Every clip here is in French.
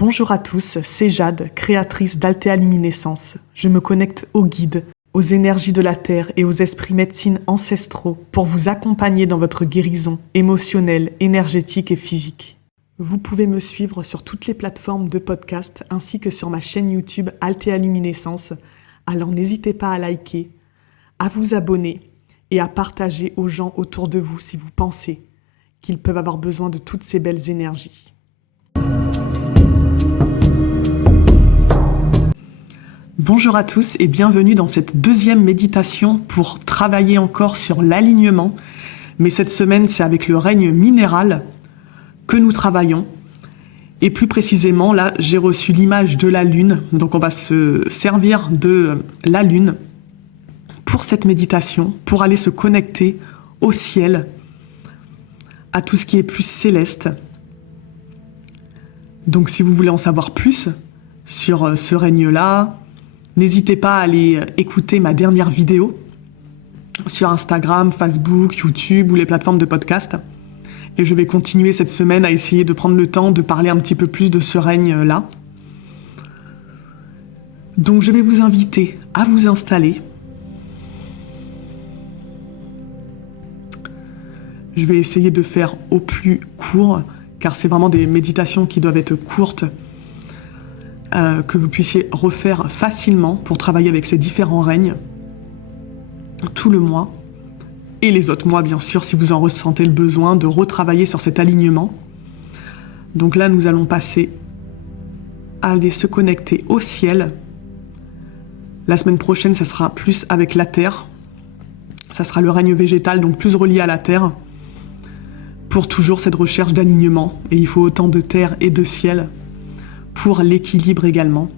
Bonjour à tous, c'est Jade, créatrice d'Altea Luminescence. Je me connecte aux guides, aux énergies de la Terre et aux esprits médecine ancestraux pour vous accompagner dans votre guérison émotionnelle, énergétique et physique. Vous pouvez me suivre sur toutes les plateformes de podcast ainsi que sur ma chaîne YouTube Altea Luminescence. Alors n'hésitez pas à liker, à vous abonner et à partager aux gens autour de vous si vous pensez qu'ils peuvent avoir besoin de toutes ces belles énergies. Bonjour à tous et bienvenue dans cette deuxième méditation pour travailler encore sur l'alignement. Mais cette semaine, c'est avec le règne minéral que nous travaillons. Et plus précisément, là, j'ai reçu l'image de la Lune. Donc on va se servir de la Lune pour cette méditation, pour aller se connecter au ciel, à tout ce qui est plus céleste. Donc si vous voulez en savoir plus sur ce règne-là, n'hésitez pas à aller écouter ma dernière vidéo sur Instagram, Facebook, YouTube ou les plateformes de podcast. Et je vais continuer cette semaine à essayer de prendre le temps de parler un petit peu plus de ce règne-là. Donc je vais vous inviter à vous installer. Je vais essayer de faire au plus court, car c'est vraiment des méditations qui doivent être courtes, que vous puissiez refaire facilement pour travailler avec ces différents règnes, tout le mois, et les autres mois bien sûr, si vous en ressentez le besoin, de retravailler sur cet alignement. Donc là, nous allons passer à aller se connecter au ciel. La semaine prochaine, ça sera plus avec la terre. Ça sera le règne végétal, donc plus relié à la terre, pour toujours cette recherche d'alignement. Et il faut autant de terre et de ciel pour l'équilibre également.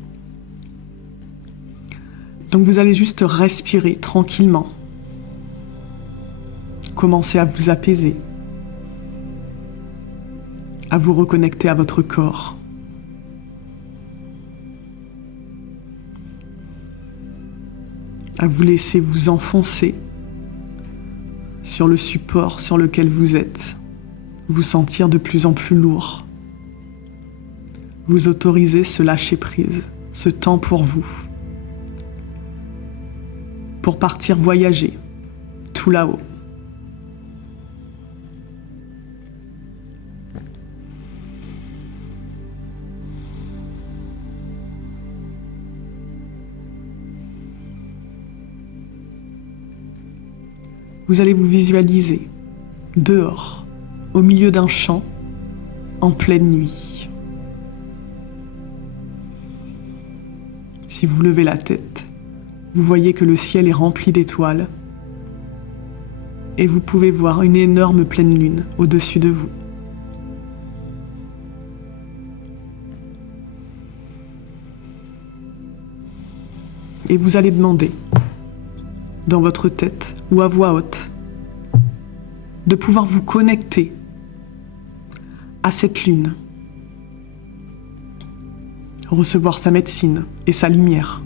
Donc vous allez juste respirer tranquillement. Commencez à vous apaiser, à vous reconnecter à votre corps. À vous laisser vous enfoncer sur le support sur lequel vous êtes, vous sentir de plus en plus lourd. Vous autorisez ce lâcher-prise, ce temps pour vous, pour partir voyager tout là-haut. Vous allez vous visualiser dehors, au milieu d'un champ, en pleine nuit. Si vous levez la tête, vous voyez que le ciel est rempli d'étoiles et vous pouvez voir une énorme pleine lune au-dessus de vous. Et vous allez demander, dans votre tête ou à voix haute, de pouvoir vous connecter à cette lune, recevoir sa médecine et sa lumière.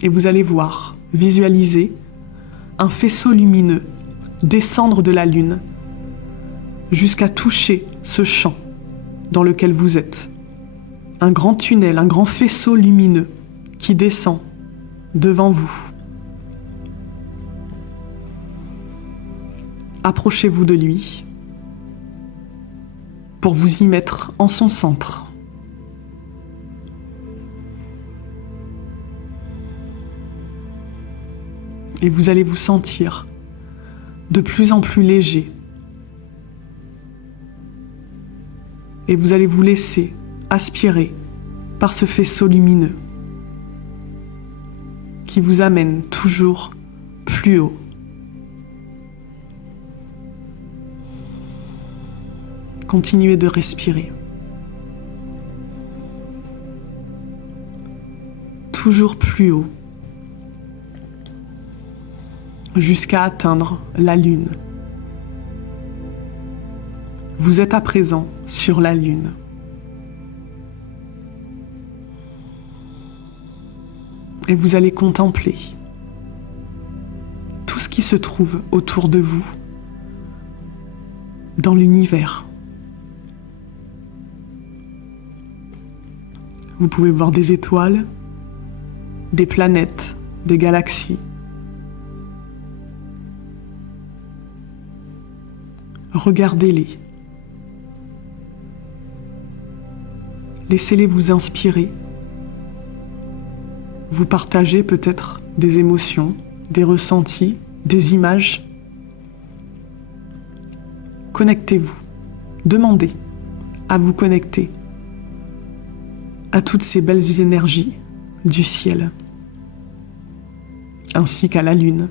Et vous allez voir, visualiser un faisceau lumineux descendre de la lune jusqu'à toucher ce champ dans lequel vous êtes. Un grand tunnel, un grand faisceau lumineux qui descend devant vous. Approchez-vous de lui pour vous y mettre en son centre. Et vous allez vous sentir de plus en plus léger. Et vous allez vous laisser aspirer par ce faisceau lumineux qui vous amène toujours plus haut. Continuez de respirer. Toujours plus haut, jusqu'à atteindre la lune. Vous êtes à présent sur la lune. Et vous allez contempler tout ce qui se trouve autour de vous, dans l'univers. Vous pouvez voir des étoiles, des planètes, des galaxies. Regardez-les. Laissez-les vous inspirer. Vous partagez peut-être des émotions, des ressentis, des images. Connectez-vous. Demandez à vous connecter à toutes ces belles énergies du ciel, ainsi qu'à la lune.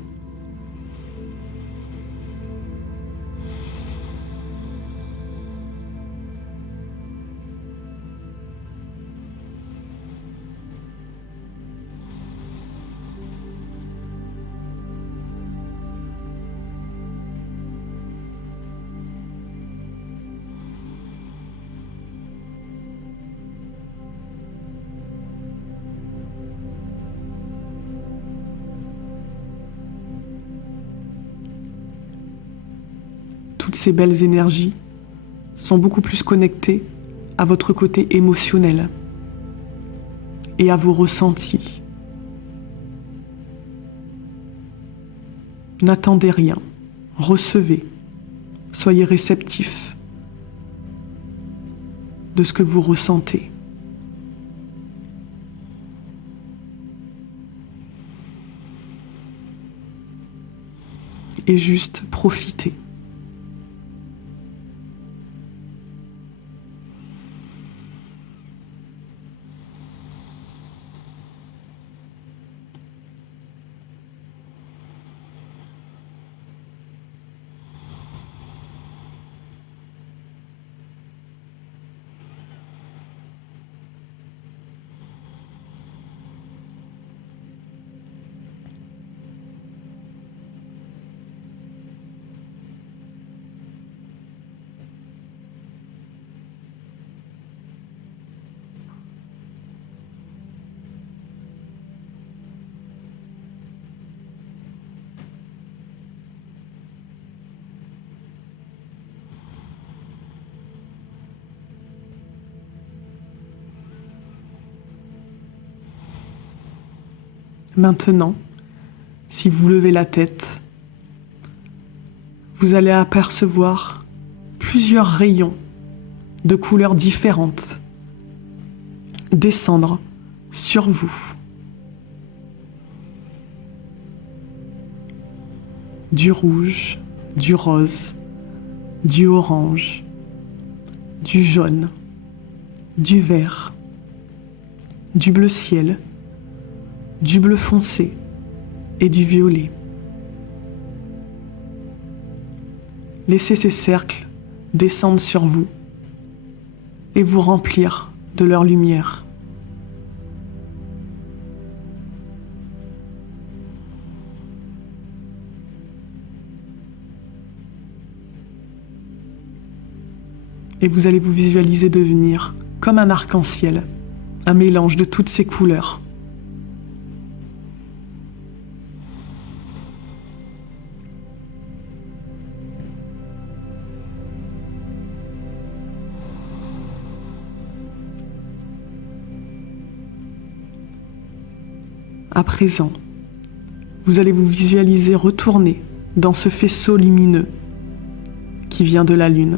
Toutes ces belles énergies sont beaucoup plus connectées à votre côté émotionnel et à vos ressentis. N'attendez rien, recevez, soyez réceptif de ce que vous ressentez. Et juste profitez. Maintenant, si vous levez la tête, vous allez apercevoir plusieurs rayons de couleurs différentes descendre sur vous. Du rouge, du rose, du orange, du jaune, du vert, du bleu ciel, du bleu foncé et du violet. Laissez ces cercles descendre sur vous et vous remplir de leur lumière. Et vous allez vous visualiser devenir comme un arc-en-ciel, un mélange de toutes ces couleurs. À présent, vous allez vous visualiser retourner dans ce faisceau lumineux qui vient de la Lune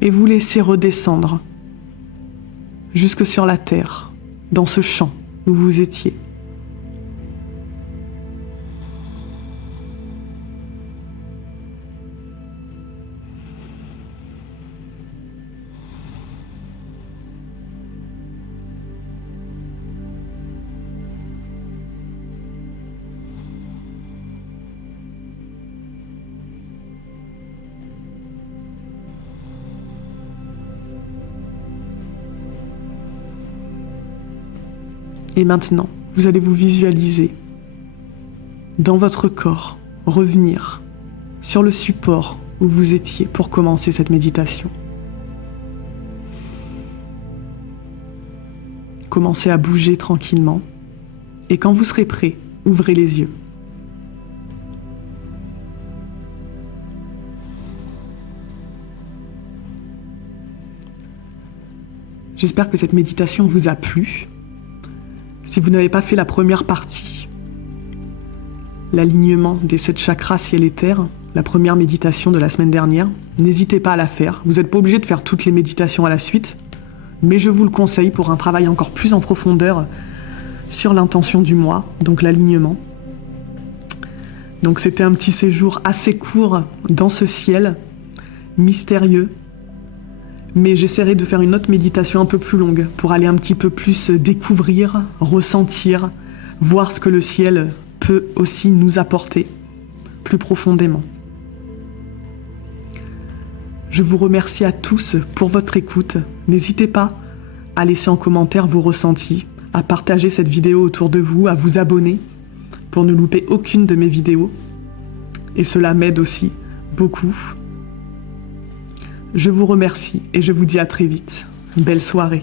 et vous laisser redescendre jusque sur la Terre, dans ce champ où vous étiez. Et maintenant, vous allez vous visualiser dans votre corps, revenir sur le support où vous étiez pour commencer cette méditation. Commencez à bouger tranquillement et quand vous serez prêt, ouvrez les yeux. J'espère que cette méditation vous a plu. Si vous n'avez pas fait la première partie, l'alignement des 7 chakras ciel et terre, la première méditation de la semaine dernière, n'hésitez pas à la faire. Vous n'êtes pas obligé de faire toutes les méditations à la suite, mais je vous le conseille pour un travail encore plus en profondeur sur l'intention du mois, donc l'alignement. Donc c'était un petit séjour assez court dans ce ciel mystérieux, mais j'essaierai de faire une autre méditation un peu plus longue pour aller un petit peu plus découvrir, ressentir, voir ce que le ciel peut aussi nous apporter plus profondément. Je vous remercie à tous pour votre écoute. N'hésitez pas à laisser en commentaire vos ressentis, à partager cette vidéo autour de vous, à vous abonner pour ne louper aucune de mes vidéos. Et cela m'aide aussi beaucoup. Je vous remercie et je vous dis à très vite. Belle soirée.